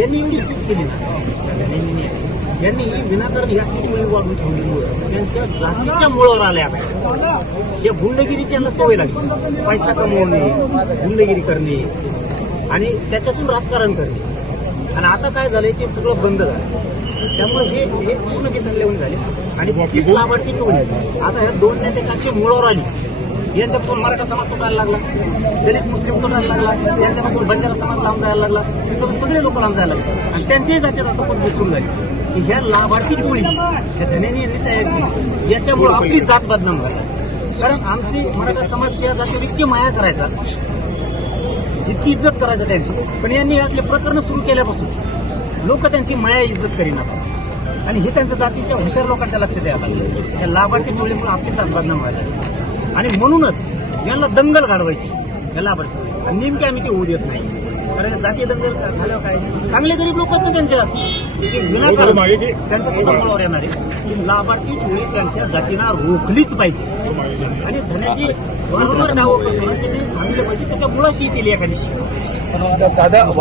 यांनी एवढी चूक केली ना, यांनी विनाकारण या मुळे वाढून ठेवल्यामुळे त्यांच्या जातीच्या मुळावर आल्या. या गुंडगिरीची यांना सवय लागली, पैसा कमवणे, गुंडगिरी करणे आणि त्याच्यातून राजकारण करणे. आणि आता काय झालंय ते सगळं बंद झालं. त्यामुळे हे पूर्ण बिथरलेवून झाले आणि तीच लाभार्थी टोळी आता ह्या दोन नेत्याच्या अशी मुळावर आली. यांच्यापासून मराठा समाज तुटायला लागला, दलित मुस्लिम तुटायला लागला, यांच्यापासून बंजारा समाज लांब जायला लागला, त्यांच्यापासून सगळे लोक लांब जायला लागले आणि त्यांच्याही जातीत आता पण विसरून झाली की ह्या लाभार्थी टोळी ह्या धन्याने यांनी तयार केली. याच्यामुळे आपली जात बदनाम झाली. कारण आमची मराठा समाज या जातीवर इतकी माया करायचा, इतकी इज्जत करायचा त्यांची, पण यांनी असले प्रकरण सुरू केल्यापासून लोक त्यांची माया इज्जत करीना आणि हे त्यांच्या जातीच्या हुशार लोकांच्या लक्षात यायला लागलं. या लाभार्थी टोळीमुळे आपली जात बदनाम व्हायला आणि म्हणूनच यांना दंगल घडवायची या लाभार्थी आणि नेमकी आम्ही ते होऊ देत नाही. कारण जातीय दंगल झाल्यावर काय चांगले गरीब लोक आहेत ना त्यांच्या विनाकारण त्यांच्या सुद्धा मुळावर येणार आहे की लाभार्थी टोळी त्यांच्या जातीला रोखलीच पाहिजे. आणि धन्याची बरोबर नावं करतो ना त्याने थांबले पाहिजे, त्याच्या मुळाशी येतील एखादीशी. दादा